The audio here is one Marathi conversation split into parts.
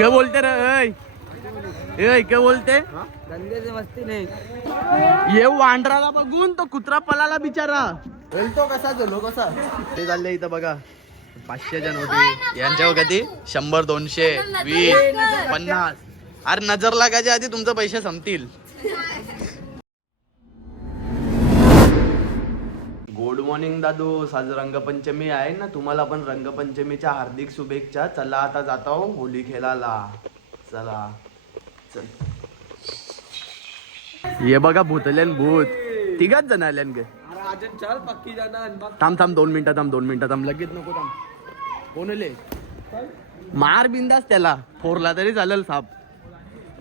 क्या बोलते रे? क्या बोलते? धंद्याची मस्ती नाही. ये वांडराला बघून तो कुत्रा पळाला बिचारा. बोलतो कसा झालो कसा ते चालले इथं बघा. 500च्या नोटी यांच्या कधी 100 200 20 50. अरे नजर लागायच्या आधी तुमचे पैसे संपतील. गुड मॉर्निंग दादू. आज रंगपंचमी आहे ना, तुम्हाला पण रंगपंचमीच्या हार्दिक शुभेच्छा. चला आता जातो होली खेळायला. चला चल. ये बघा भूतल्यान भूत. तिघाच जण आल्यान गे. चल पक्की जाणार. थांब 2 मिनिटं थांब. लगेच नको थांब. कोणले मार बिंदास त्याला. फोरला तरी चालेल साप.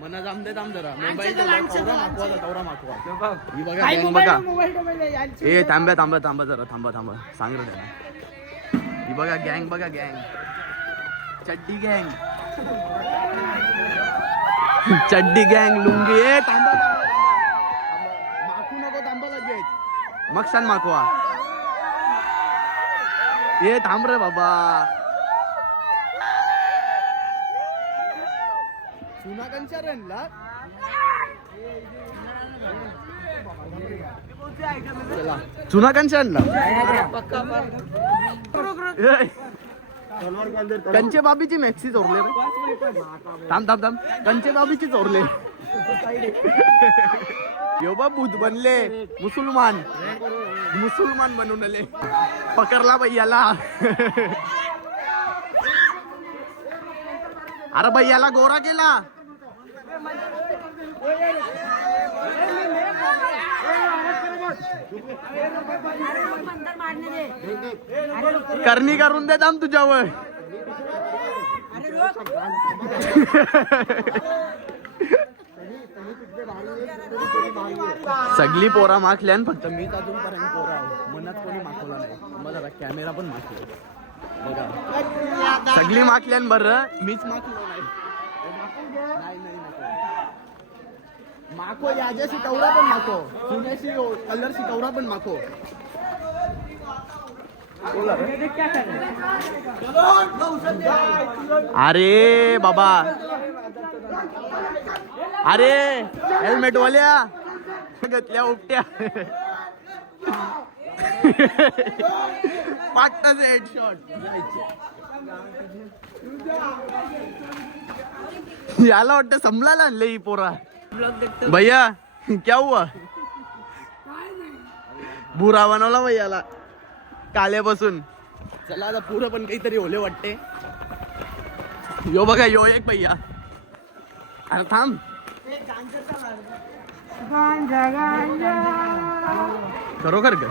मना जाम दे थांब जरा. मोबाईल तवरा मागवा. ही बघा गँग बघा. ए थांबा जरा. थांबा सांग रे त्याला. ही बघा गँग बघा. गँग चड्डी गँग लुंगी. ए थांबा माखू नको. थांबा लगेच मग सांग माखवा. ए थांब रे बाबा. चुना कंचा रनला. चुना कंचा आणला. कंचे बाबीची मॅक्सी चोरले रे. थांब कंचे बाबीची चोरले. यो बा भूत बनले. मुसलमान बनून आले. पकडला भैयाला. अरे भैयाला गोरा केला. करणी करून देत आम तुझ्यावर. सगळी पोरा माखल्यान फक्त मीच अजूनपर्यंत पोरा आहे. मनात कोणी माखवला नाही. मला कॅमेरा पण माखले बघा. सगळी माखल्यान बरं मीच माखलो नाही. माखो याच्याशी तेवढा पण माखो. पुण्याशी कलरशी तेवढा पण माखो. अरे बाबा. अरे हेल्मेट वाल्या घेतल्या उपट्या. पाटच हेडशॉट. याला वाटतं समलाला आणले ही पोरा. भैया क्या हुआ? बुरा बनवला भैयाला काल्यापासून. चला आता पुरं पण काहीतरी होले वाटते. यो बघा यो एक भैया. अरे थांब. खरोखर का?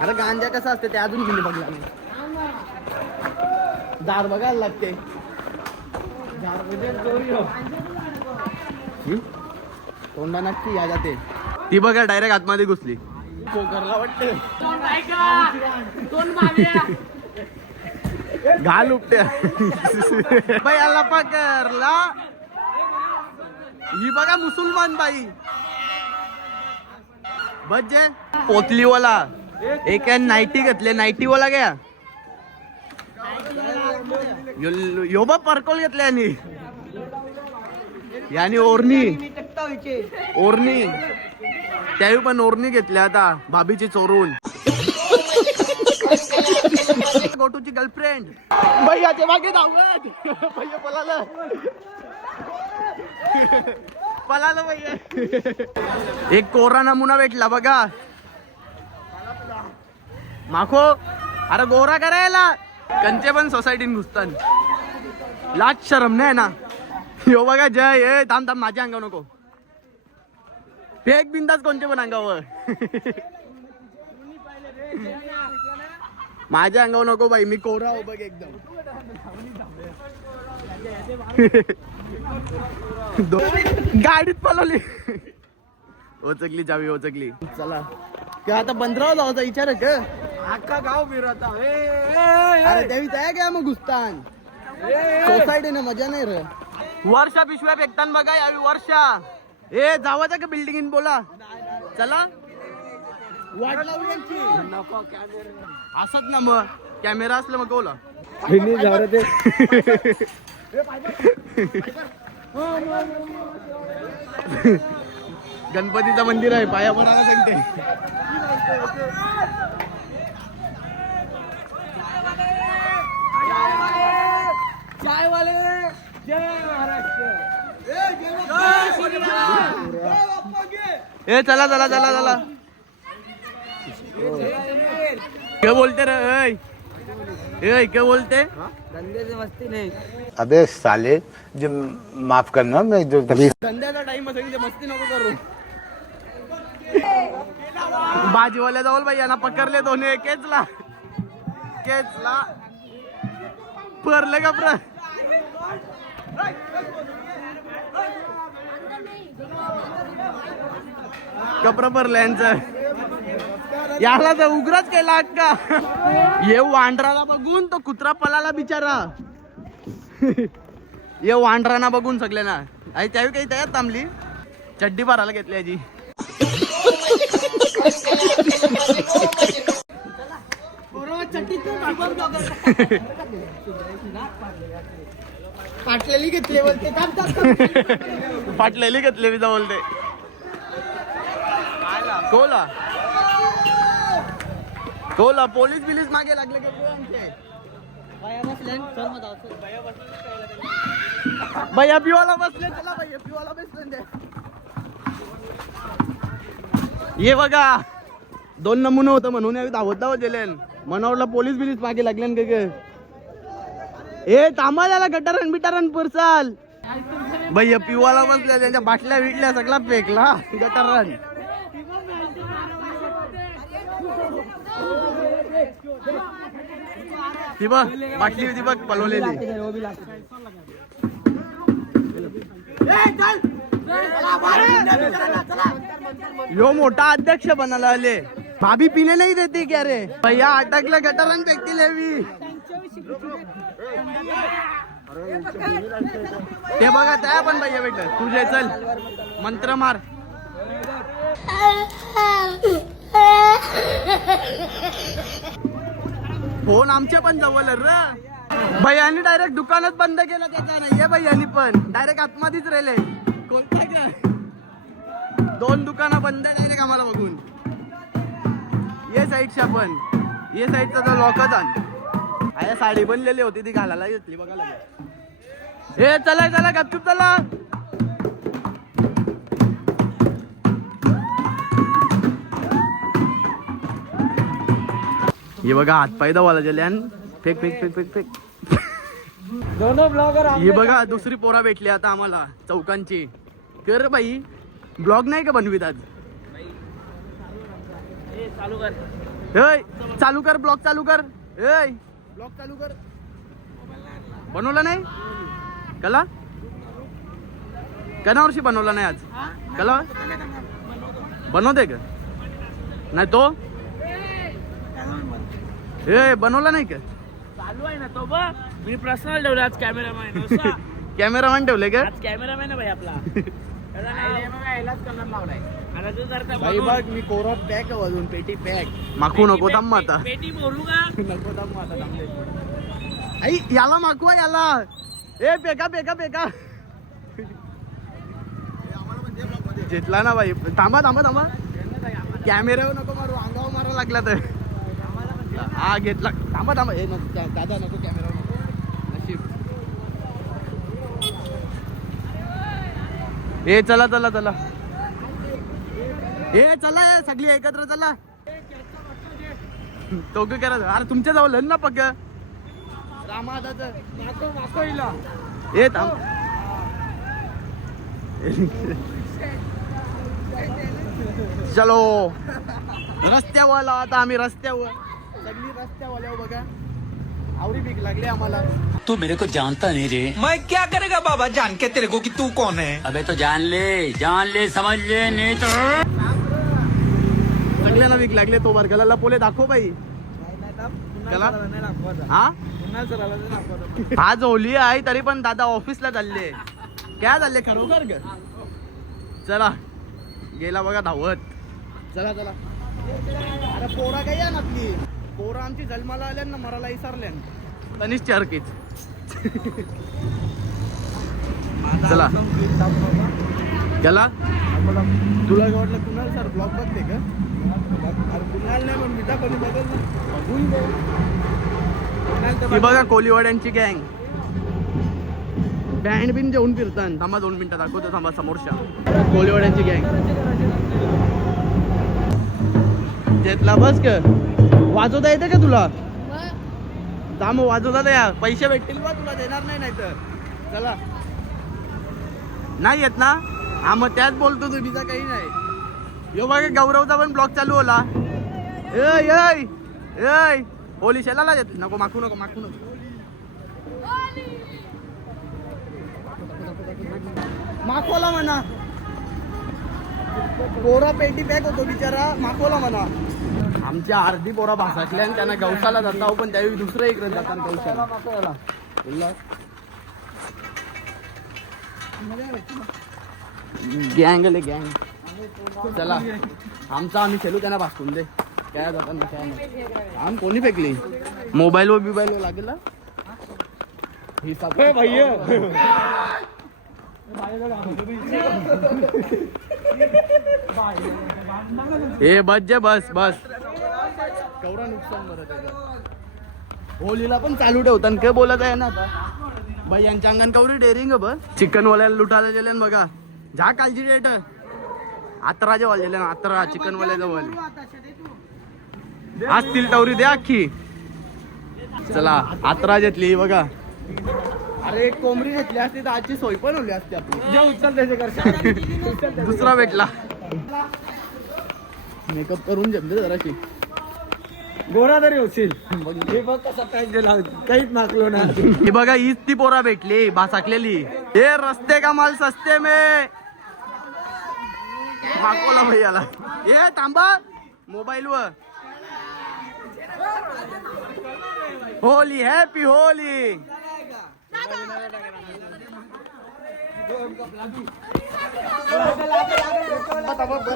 अरे गांजा कसा असते ते अजून किती बघला नाही. दार बघायला लागते. तोंडा नक्की या जाते. ती बघा डायरेक्ट आतमध्ये घुसली. पोकरला वाटते. घाल उपट्या. बाई आला पकरला. ही बघा मुसलमान बाई. बजे पोतलीवाला. एक नाईटी घेतले. नाईटीवाला गया. यो बा पर्कोल घेतले यानी ओरणी त्याही पण ओरणी घेतल्या आता भाभीची चोरून. गोटूची गर्लफ्रेंड. भैयाचे मागे धावत. भैया पळालं भैया. एक कोरा नमुना भेटला बघा. माखो. अरे गोरा करायला कंचे पण सोसायटीत घुसतात. लाज शरम नाही ना. यो बघा जय. थांब माझ्या अंगावर नको. फेक बिंदास कोणते पण अंगावर. माझ्या अंगावर नको बाई. मी कोरा हो बघ एकदम. गाडीत पळवली. ओचकली चावी ओचकली. चला क्या आता 15 जायचा विचार का? अख्खा गाव फिरत. अरे देवी त्या काय मग घुसतान सोसायटी ना. मजा नाही रे. वर्षा पिशव्या फेकतान बघा यावी. वर्षा ए जावाचा का बिल्डिंग इन बोला. चला वाट लावू यांची. नको कॅमेरा. असत ना मग. कॅमेरा असलं मग कोला गणपतीचं मंदिर आहे, पाया पडायला सांगते. चायवाले जय महाराष्ट्र. ए चला चला चला चला. क्या बोलते रे? ए क्या बोलते? धंदे से मस्ती नहीं. अबे साले, जो माफ करना, मैं जो कभी धंद्याचा टाइम असेल, मस्ती नको करू. भाजीवाल्या जवळ बाई यांना पकडले दोन्ही. केचला परले कपडा. कपडा परलं यांचं. याला तर उग्रच केला अक्का. ये वांढराला बघून तो कुत्रा पळाला बिचारा. ये वांढराना बघून सगळे ना. आई त्यावेळी काही तयार थांबली, चड्डी भरायला घेतली याची. फाटलेली घेतली बोलते. फाटलेली घेतली विजा बोलते. कोला पोलीस बिलीस मागे लागले का भैया पिवाला बसले. चला भैया पिवाला बसले. ये बघा 2 नमुने होतं म्हणून धावत गेले. मनोरला पोलीस बिलीस मागे लागले का? ए थांबा त्याला गटारन बिटारन पुरसाल. भैया पिवाला बसल्या, त्यांच्या बाटल्या विटल्या सगळा फेकला गटारन. ती बघ बाटली होती बघ पलवलेली. यो मोठा अध्यक्ष बनायला आले. भाभी पीने नहीं देती क्या रे? भैया अटकले गटारन फेकती लेवी. ते बघा त्या पण भैया भेटल. तुझे चल मंत्र मार. फोन आमचे पण जवळ र. भैयानी डायरेक्ट दुकानच बंद केलं त्याच्या नाही. भैयानी पण डायरेक्ट आतमध्येच राहिले. कोणता 2 दुकानं बंद डायरेक्ट आम्हाला बघून. ये साईडच्या पण ये साईडचा तर लॉकच आण. आया साडी बनलेली होती ती घालायला घेतली बघायला. हे चला चला गपचूप चला. ये बघा हातपाय दवाला गेल्यान. Fake fake fake fake fake. दोनों ब्लॉगर. ही बघा दुसरी पोरा भेटली आता आम्हाला चौकांची. कर बाई ब्लॉग नाही का बनवीत आज? चालू कर ब्लॉग चालू कर. ब्लॉग चालू कर. बनवला नाही कला? कनावर्षी बनवला नाही आज कला? बनवते का नाही तो? बनवला नाही का? चालू आहे ना तो बघ. मी पर्सनल ठेवला आज कॅमेरामॅन. कॅमेरामॅन ठेवले का? आज कॅमेरामॅन आहे भाई आपला. मी कोरा पॅक अजून पेटी पॅक. माखू नको थांब आता. पेटी बोलू का? नको थांब आता. आई याला माखवा याला. ए पेका पेका पेका. घेतला ना बाई. थांबा थांबा थांबा. कॅमेऱ्यावर नको मारू, अंगावर मारा लागला तर. हा घेतला. थांबा थांबा. हे नको दादा नको कॅमेरा नको. नशीब. ए चला चला चला. ए चला सगळी एकत्र चला. तो काय करा. अरे तुमच्या जवळ ना पक्क रामादाचं. ए थांब. चलो रस्त्यावर आता आम्ही रस्त्यावर. सगळी रस्त्यावर बघा. आवडी भीक लागली आम्हाला. तू मेरे को जानता नहीं रे. मैं क्या करेगा बाबा जान के तेरे को कि तू कौन है. अबे तो जान ले समझ ले नहीं तो. सगळ्यांना भीक लागले. तो वर्गाला लपोले दाखव बाई. हा झोली आहे तरी पण दादा ऑफिसला चालले. काय चालले खरोखर ग? चला गेला बघा धावत. चला चला. अरे पोरा काही आहे नक्की. पोरं आमची जन्माला आल्या ना मराला विसरल्यान तनिष चारकीच. चला चला तुला काय वाटलं कुणाल सर ब्लॉग बघते का? अरे कुणाल नाही पण मिठा कोणी बघत ना बघून दे. ही बघा कोलीवाड्यांची गँग बँड बिन जेवून फिरतात. थांबा 2 मिनिटं दाखवतो थांबा समोरच्या कोलीवाड्यांची गँग. जेतला बस का वाजवता येते का तुला? थांब वाजवता द्या पैसे भेटतील बा तुला देणार नाही तर. चला नाही येत ना हा मग त्याच बोलतो तुझीचा काही नाही. यो बघा गौरवचा पण ब्लॉग चालू होला. ए होली शेलाला येत नको माखू नको माखू नको. माखवला म्हणा पोरा पेटी पॅक होतो बिचारा माखवला म्हणा. आमच्या अर्धी पोरा भासाटल्या आणि त्यांना गवसाला जाता पण त्यावेळी दुसरं एक रन जातात गवसाला. गँगले गँग. चला आमचा आम्ही खेळू त्यांना भासकून दे काय जातात ना काय नाही. आम कोणी फेकली मोबाईल वर बिबाईल वर लागेल ही सगळे भैया. हे बस जे बस बस केवढा नुकसान बरं त्याचं. होलीला पण चालू ठेवतात काय बोलत आहे ना आता बाई यांच्या अंगण कवरी डेअरिंग बस. चिकन वाल्याला लुटायला गेले बघा झा कालची डेट 11 जे वाजले ना 11 चिकन वाल्या जवळ असतील तवरी द्या अख्खी. चला 11 घेतली बघा. अरे एक कोंबडी घेतली असती तर आजची सोय पण होली असती आपली. दुसरा भेटला मेकअप करून जमते जराशी गोरा तरी होशील. हे बघ कसा पॅक दिला काहीच मागलो ना. ही बघा हीच ती पोरा भेटली भासाकलेली. हे रस्ते का माल सस्ते में मागवला भैयाला. हे थांबा मोबाईल वर होली हॅपी होली.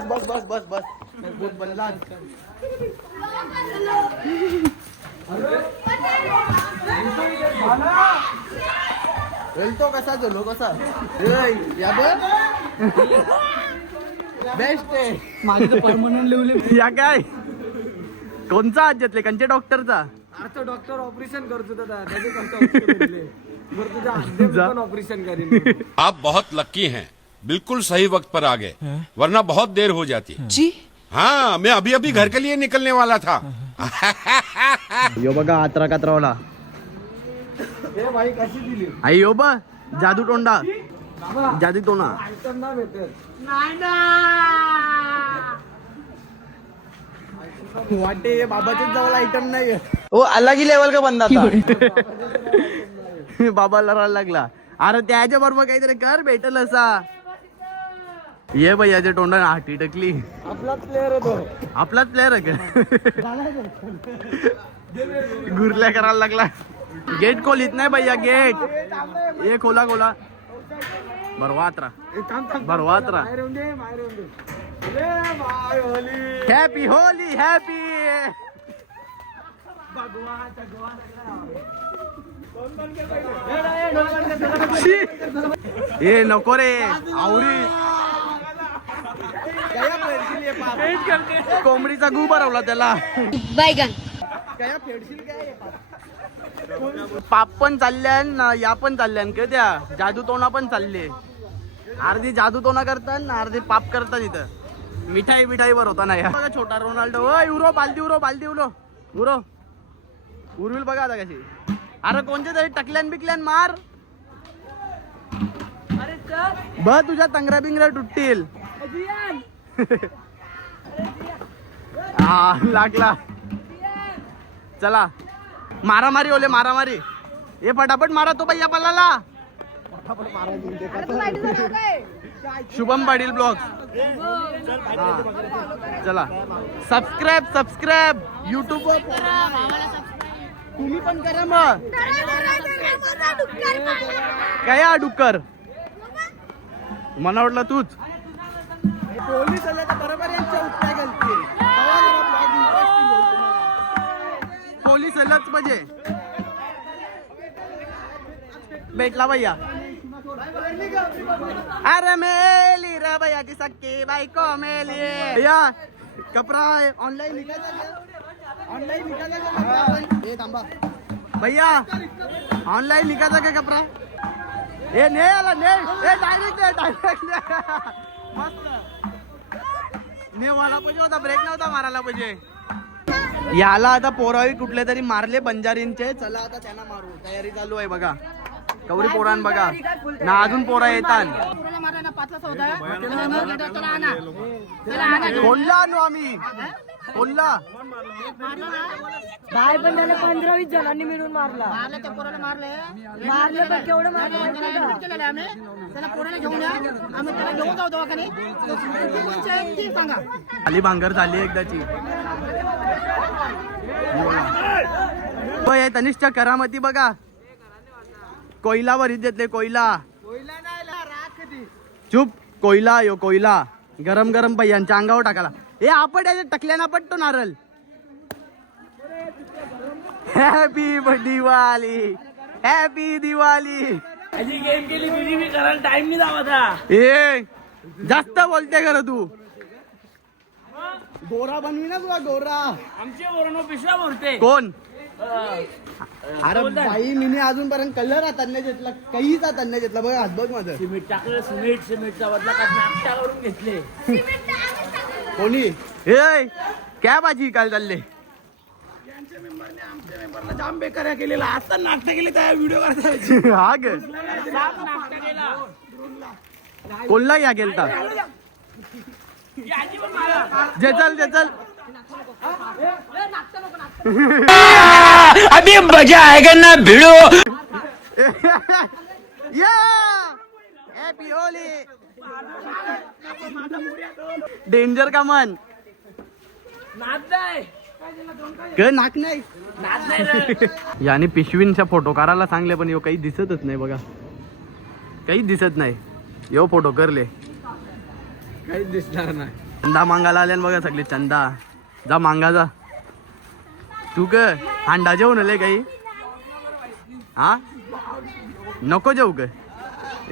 बस बस बस बस बस बहुत बनला. तो कसा झालो कसा या बेस्ट आहे माझी परमनंट लिवली. या काय कोणचा हात घेतले कंचे डॉक्टरचा? अर्थ डॉक्टर ऑपरेशन करतो दादा त्याचे तुझा ऑपरेशन करेन. आप बहुत लकी हैं, बिल्कुल सही वक्त पर आ गए, वरना बहुत देर हो जाती. जी हाँ, मैं अभी अभी घर के लिए निकलने वाला था. यो बघा 11 कातरावला. हे भाई कशी दिली आई यो बा जादू तोंडा जादू तोंडा आयटम ना भेटत. वाटे बाबाच्याच जवळ आयटम नाही. ओ अलग ही लेवल का बंदा था. बाबाला रडायला लागला. अरे त्याच्या बरोबर काहीतरी कर भेटल असा. ये भैयाच्या तोंडाने हाटी टकली. आपला प्लेअर होतो. आपलाच प्लेअर आहे का? गुरल्या करायला लागला. गेट खोलीत नाही भैया गेट. ये खोला खोला भरवात्रा भरवात्रा. Happy Holi happy. ए नको रे आवरी कोंबडीचा गू भरवला त्याला. पाप पण चालल्यान या पण चालल्यान का त्या जादू तोना पण चालले. अर्धी जादू तोना करतात अर्धी पाप करतात. इथं मिठाई मिठाई वर होता ना या बघा छोटा रोनाल्डो. उरो बालदी उरो बालदी उरो उरो उर्विल बघा आता कशी. अरे कोणत्या तरी टकल्यान बिकल्यान मार ब तुझ्या तंगरा बिंगरा तुटतील. हा लागला. चला मारामारी ओले मारामारी. हे फटाफट मारा तो भैया पलाला. शुभम पाटील ब्लॉग. चला सबस्क्राईब सबस्क्राईब युट्यूब वर तुम्ही पण करा. मग काय डुक्कर मला वाटलं तूच. पोलीस आले तर बरोबर यांच्या उत्तर घालतील. होली सलच म्हणजे भेटला भैया. अरे मेली रे भैयाची सक्की बायको मेली. भैया कपडा ऑनलाईन ऑनलाईन हे थांबा भैया ऑनलाईन निघायचा का कपडा. हे ने आला ने डायरेक्ट मस्त ने वाला पाहिजे होता ब्रेक नव्हता मारायला पाहिजे. याला आता पोरावी कुठले तरी मारले बंजारींचे. चला आता त्यांना मारू. तयारी चालू आहे बघा. कवरी पोरान बघा ना अजून पोरा येतात. कोल्हा आणू आम्ही कोल्हा बाय पण त्याला 15-20 जणांनी मिळून मारला. मारले पण केवढं खाली भांगर झाली एकदाची. तनिष्ठच्या करामती बघा. कोयला भरीत घेतले कोयला. चुप कोयला यो कोयला गरम गरम यांच्या अंगावर टाकाला. हे आपण टकल्याना पटतो नारळ. Happy Diwali happy Diwali. अशी गेम केली तुझी मी करायला टाइम नाही लावता. ए जास्त बोलते कर तू. गोरा बनवी ना तुला गोरा. आमचे वरण पिशव्या भरते. कोण अरे बाई मीने अजूनपर्यंत कलर हातात नाही घेतला. काहीच हातात नाही घेतला. बघा हात बघ माझं. सिमेंट टाकलं सिमेंटचा बदला का नाश्ता करून घेतले. कोणी ए काय भाजी काय चालले. जाम बेकार केलेला. आता नाटक केले त्या व्हिडिओ करता. हा ग नाश्ता केला. कोल्हा या गेलता. याची पण मारा. जे चल अभी मजा आएगा ना भिड़ो. या हॅपी होली. डेंजर का मन नाच नाही. नाक नाही. नाच नाही रे. याने पिशवींच्या फोटो काढायला सांगले पण यो काही दिसतच नाही बघा. काही दिसत नाही. यो फोटो करले काहीच दिसणार नाही. चंदा मागायला आले बघा सगळे. चंदा जा मांगा जा. तू क हांडा जेवण आले काही हा नको जेऊ ग.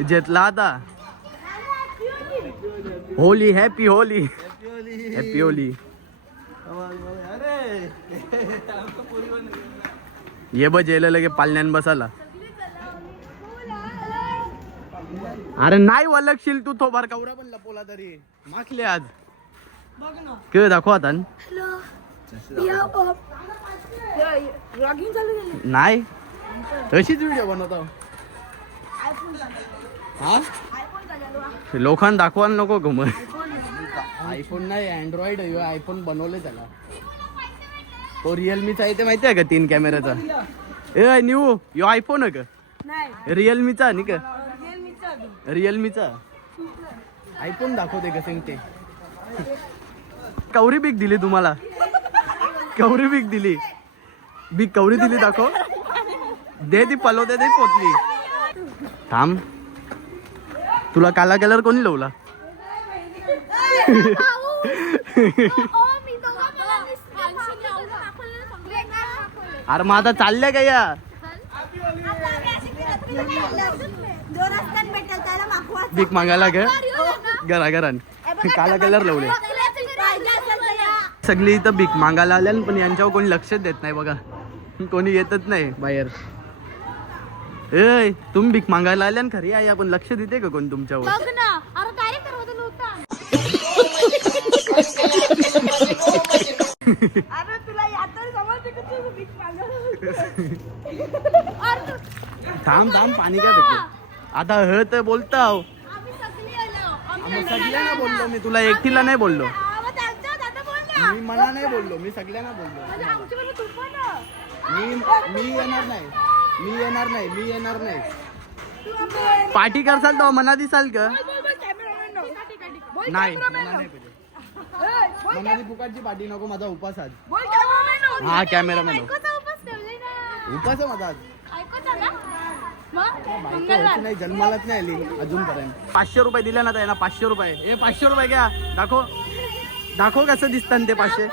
जेतला आता Holy happy Holi happy Holy. ये बजेल लगे पालण्यान बसाला. अरे नाही वलगशील तू थोबार कवरा पण लपवला तरी माखले आज. के दाखव आता. नाही तशीच व्हिडिओ बनवतो. हा लोकांना दाखवायला नको घुम. आयफोन नाही अँड्रॉइड आयफोन बनवले त्याला. तो रिअलमीचा आहे ते माहिती आहे का 3 कॅमेऱ्याचा. ए न्यू यो आयफोन आहे का रिअलमीचा नाही का. रिअलमीचा आयफोन दाखवते का सांगते. कवरी बिग दिली तुम्हाला. कवरी बिग दिली. बिग कवरी दिली दाखव. दे ती पलवते ती पोचली. थांब तुला काला कलर कोणी लावला. अरे मग आता चाललंय का या. भीक मागायला ग घरा घरान काला कलर लावले. सगळी इथं भीक मागायला आल्या पण यांच्यावर कोणी लक्षच देत नाही बघा. कोणी येतच नाही बाहेर. ए तुम्ही भीक मागायला आल्या खरी आहे पण लक्ष देते का कोण तुमच्यावर. थांब थांब पाणी काय भेटते आता. ह तर बोलता सगळ्यांना बोललो मी. तुला एकटीला नाही बोललो. मी मला नाही बोललो. मी सगळ्यांना बोललो. मी येणार नाही. मी येणार नाही. मी येणार नाही. पार्टी करसाल तो मना दिसाल का. नाही मनाली फुकाटची पार्टी नको. माझा उपास आज. हा कॅमेरामॅन उपास आहे माझा आज. नाही जन्मालाच नाही आली अजूनपर्यंत. 500 रुपये दिले ना त्यांना. 500 रुपये. हे 500 रुपये घ्या. दाखव दाखव कसं दिसतं ते 500.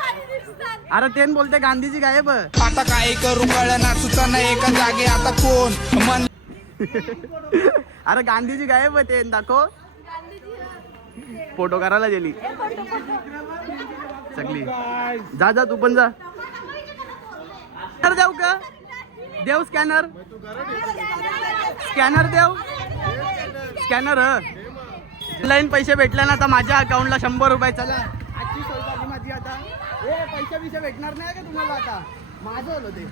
अरे तेन बोलते गांधीजी गायब. आता काय करू कळना सुचना एका जागे आता कोण मन अरे गांधीजी गायब ते दाखव. फोटो करायला गेली सगळी. जा जा तू पण जा. स्कॅनर देऊ का? देव स्कॅनर. स्कॅनर देव. स्कॅनर ऑनलाईन पैसे भेटले ना तर माझ्या अकाउंटला 100 रुपये. चला आजची सोय झाली माझी आता. पैसे बिसे भेटणार नाही का तुम्हाला आता? माझं होलं ते.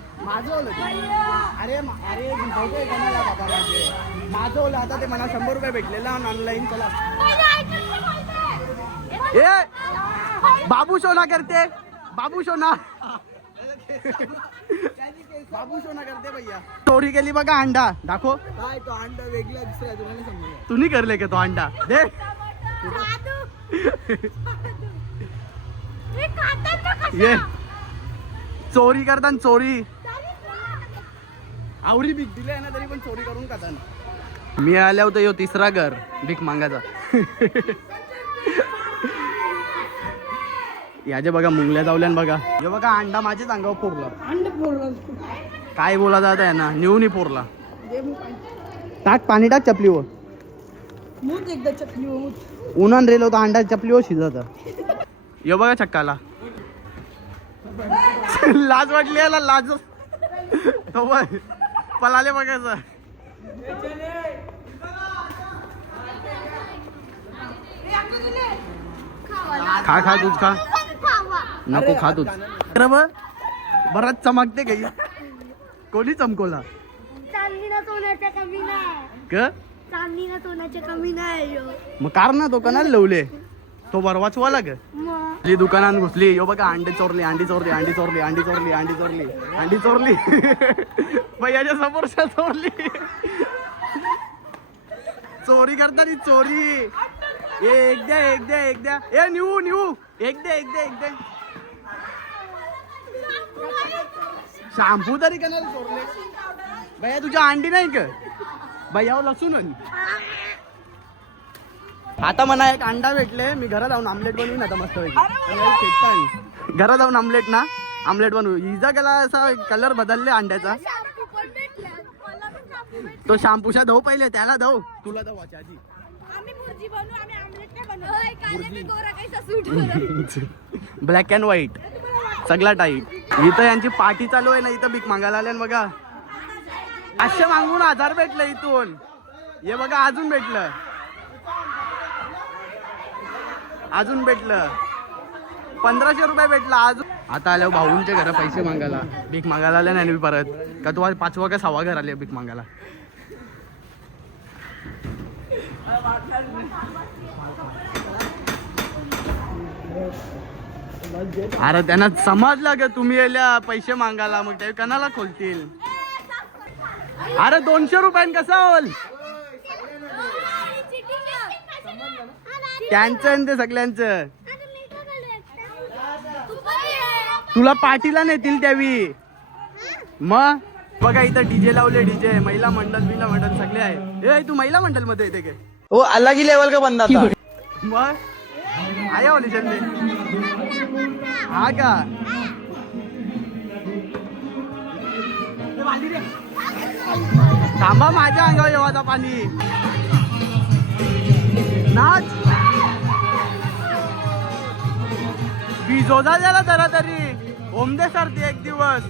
अरे अरे होते कोणाला बाबा माझं होलं आता ते. मला 100 रुपये भेटलेला ऑनलाईन. चला बाबू सोना करते. बाबू सोना करते भैया. चोरी केली बघा अंडा. दाखव. काय तो अंडा वेगळा दुसरा तुम्हाला समजा. तू नाही करले का तो अंडा? दे. ये चोरी करताना चोरी. आवरी भीक दिले ना तरी पण चोरी करून खाताना. मी आल्या होतं यो तिसरा घर भीक मागायचा. याचे बघा मुंगल्या जावल्यान बघा. हे बघा अंडा माझ्याच अंगावर फोडला. काय बोला जात आहे ना. नेऊन फोडला. टाक पाणी टाक चपलीवर. उन्हान रेल होता अंडा चपलीवर शिजत. ये बघा चक्काला लाज वाटली याला. लाज तो पलाले बघायचं. खा खा तूच खा. नको खा तूच. बराच चमकते काही. कोणी चमकोला? चांदीला सोन्याच्या कमी नाही. क चांदीला सोन्याच्या कमी नाही. मग कार ना तो कणाला लवले. तो बरवाच वाला ग. मग दुकानात घुसली. यो बघा अंडी चोरली. भैयाच्या समोरच्या चोरली. चोरी करताना चोरी. एक द्या. ए निऊ एक द्या. शॅम्पू तरी कणाला चोरले. भैया तुझ्या अंडी नाही का? भैया लसून. आता म्हणा एक अंडा भेटले. मी घरात जाऊन आमलेट बनवून आता मस्त पैकी. घरात जाऊन आमलेट बनवू. इजा गेला असा कलर बदलले अंड्याचा. तो शॅम्पूशा धो पहिले. त्याला धो. तुला धो वाचा आधी. ब्लॅक अँड व्हाईट सगळा टाईट. इथं यांची पार्टी चालू आहे ना. इथं भीक मागायला आल्या बघा. 500 मागून 1000 भेटलं इथून. हे बघा अजून भेटलं. 1500 रुपये भेटला अजून. आता आल्या भाऊंच्या घरा पैसे मागायला. भीक मागायला आल्या नाही परत का. तुम्हाला 5वा का 6वा घर आले भीक मागायला. अरे त्यांना समजलं का तुम्ही आल्या पैसे मागायला. मग ते कणाला खोलतील. अरे 200 रुपयान कसं होईल? त्यांचं ते सगळ्यांचं. तुला पार्टीला नेतील त्यावी. मग बघा इथं डीजे लावले. डीजे महिला मंडळ सगळे आहे. ए तू महिला मंडळ मध्ये येते काय? वो अलग ही लेवल का बंदा था. मग आया ऑडिशन में. हा का? थांबा माझ्या अंगावर येवाचा पाणी. नाच बिजोजा झाला जरा तरी. ओमदे सर ते एक दिवस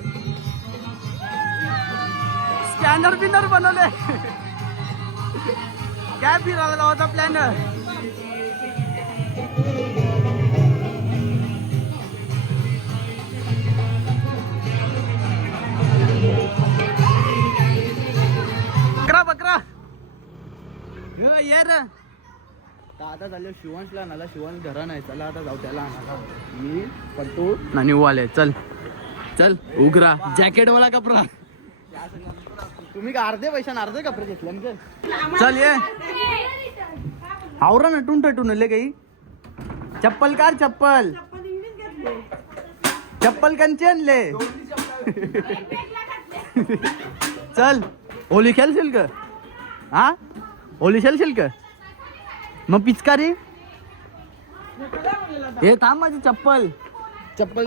स्कॅनर बिनर बनवले. काय फिरायला जावाचा प्लॅन. बकरा यार. आता झालं शिवांशला नाला. शिवांश घरा नाही. चला आता जाऊ त्याला आणायला. मी पट्टू नानी आले. चल उघरा जॅकेट वाला कपडा. तुम्ही का अर्धे पैशाने अर्धे कपडे घेतले म्हणजे. चल ये आवरा नटून टटून आले काही. चप्पल कार चप्पल कंचे आणले. चल होली खेळशील का? हा होली खेळशील का? मग पिचकारी. हे थांब माझी चप्पल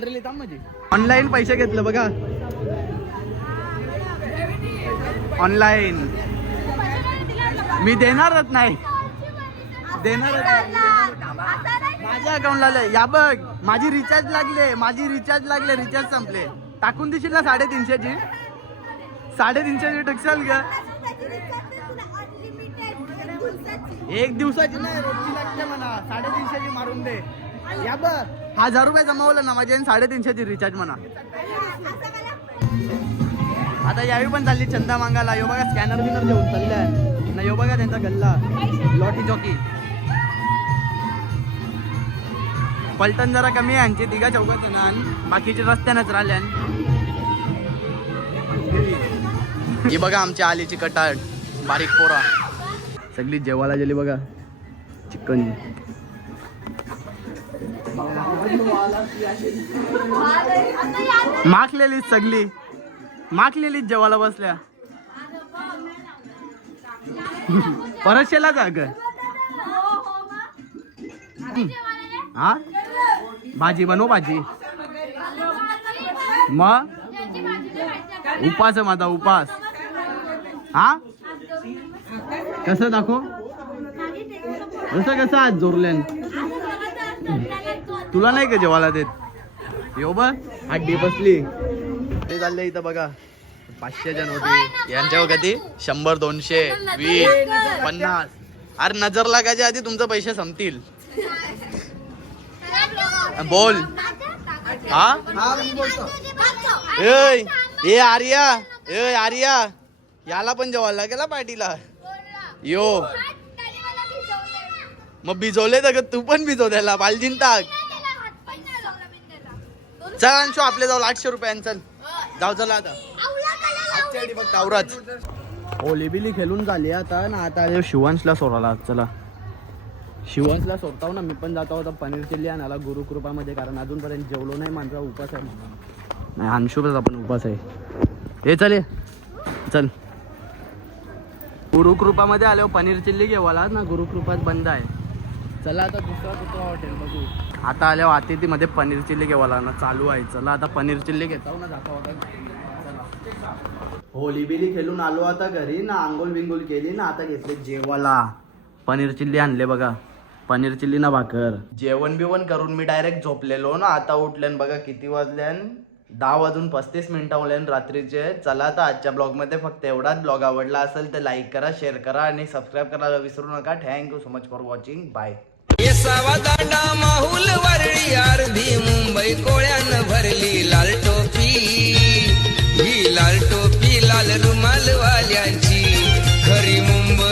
रेली थांब माझी. ऑनलाईन पैसे घेतलं बघा, ऑनलाईन. मी देणारच नाही, देणारच नाही. माझ्या अकाउंटला या बघ, माझी रिचार्ज लागले, रिचार्ज संपले. टाकून देशील ना 350ची? 350ची टाकशाल का? एक दिवसाची नाही, रोजची लागते म्हणा. 350ची मारून दे. या बघ, 1000 रुपये जमावलं ना माझ्या, 350ची रिचार्ज म्हणा. आता यावी पण चालली चंदा मागायला. यो बघा स्कॅनर बिनर घेऊन चालल्या ना. यो बघा त्यांचा गल्ला, लॉटी चौकी. पलटण जरा कमी आहे यांची, 3-4 जण. बाकीचे रस्त्यानंच राहिल्यान. ही बघा आमच्या आलीची कटाट, बारीक पोरा सगळी जेवायला गेली बघा. चिकन माखलेलीच सगळी, माखलेलीच जेवायला बसल्या. परत शेला जा ग. हा भाजी बनव, भाजी. मग उपास आहे माझा, उपास. हा कसं दाखव, कसं आज जोरल्यान. तुला नाही का जेवायला देत? यो बघ हड्डी बसली. ते चालले इथं बघा 500च्या नोटी. यांच्या कधी 100, 200, 20, 50. अरे नजर लागायच्या आधी तुमचे पैसे संपतील. बोल. हा ए आर्या, याला पण जेवायला गेला पार्टीला. यो मग भिजवले तर तू पण भिजव त्याला, बालजीन टाक. चल अंशू आपले जाऊ 800 रुपयांनी. चल जाऊ, चला आता फक्त आवराच. होली बिली खेळून झाली आता ना. आता शिवांशला सोडायला. चला शिवांशला सोडताव ना. मी पण जातो होता पनीर चिल्ली आणायला गुरुकृपामध्ये, कारण अजूनपर्यंत जेवलो नाही. माझा उपास आहे नाही, अंशूचाच आपण उपास आहे. हे चल चल गुरुकृपामध्ये आल्यावर पनीर चिल्ली घेवाला ना. गुरुकृपाच बंद आहे. चला आता दुसरा कुठं हॉटेल बघू. आता आल्यावर अतिथीमध्ये पनीर चिल्ली घेवाला ना चालू आहे. चला आता पनीर चिल्ली घेताव ना. जाता होता होली बिली खेळून आलो आता घरी ना. आंघोळ बिंगोल केली ना. आता घेतले जेवायला. पनीर चिल्ली आणले बघा, पनीर चिल्ली ना भाकर. जेवण बिवण करून मी डायरेक्ट झोपलेलो ना. आता उठल्यान बघा किती वाजल्यान, 10:35 होल्यान रात्रीचे. चला आता आजच्या ब्लॉगमध्ये फक्त एवढाच. ब्लॉग आवडला असेल तर लाईक करा, शेअर करा आणि सबस्क्राईब करायला विसरू नका. Thank you so much for watching. Bye. Danda Mahul Worli अर्धी मुंबई कोळ्यान भरली लाल टोपी. ही लाल टोपी लाल रुमाल वाल्यांची, खरी मुंबई